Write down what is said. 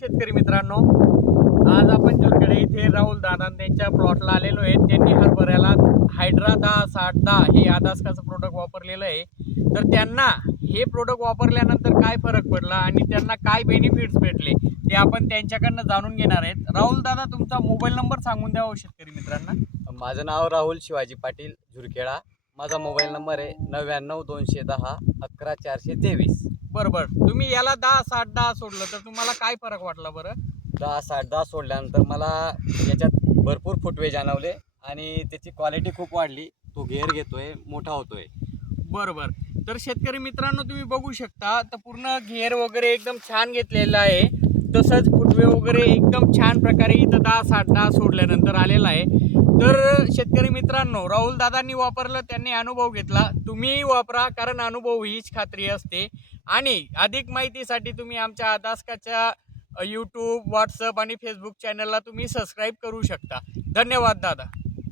शेतकरी मित्रांनो, आज आपण जुरखेडे इथे राहुल दादा त्यांच्या प्लॉटला आलेलो आहे। त्यांनी हरभऱ्याला हायड्रा 10-60-10 हे आदास्काचं प्रोडक्ट वापरलेलं आहे। तर त्यांना हे प्रोडक्ट वापरल्यानंतर काय फरक पडला आणि त्यांना काय बेनिफिट्स भेटले ते आपण त्यांच्याकडनं जाणून घेणार आहेत। राहुल दादा, तुमचा मोबाईल नंबर सांगून द्यावा शेतकरी मित्रांना। माझं नाव राहुल शिवाजी पाटील झुरखेडा। माझा मोबाईल नंबर आहे 99-210-11-423। बरोबर, तुम्ही याला 10-60-10 सोडलं तर तुम्हाला काय फरक वाटला बरं? 10-60-10 सोडल्यानंतर मला याच्यात भरपूर फुटवे जाणवले आणि त्याची क्वालिटी खूप वाढली। तो घेर घेतोय, मोठा होतोय। बरोबर, तर शेतकरी मित्रांनो तुम्ही बघू शकता, तर पूर्ण घेर वगैरे एकदम छान घेतलेला आहे। तसंच फुटवे वगैरे एकदम छान प्रकारे इथं 10-60-10 सोडल्यानंतर आलेला आहे। तर शेतकरी मित्रांनो, राहुल दादांनी वापरलं, त्यांनी अनुभव घेतला, तुम्हीही वापरा, कारण अनुभव हीच खात्री असते। आणि अधिक माहितीसाठी तुम्ही आमच्या आदास्काच्या यूट्यूब, व्हॉट्सअप आणि फेसबुक चॅनलला तुम्ही सबस्क्राईब करू शकता। धन्यवाद दादा।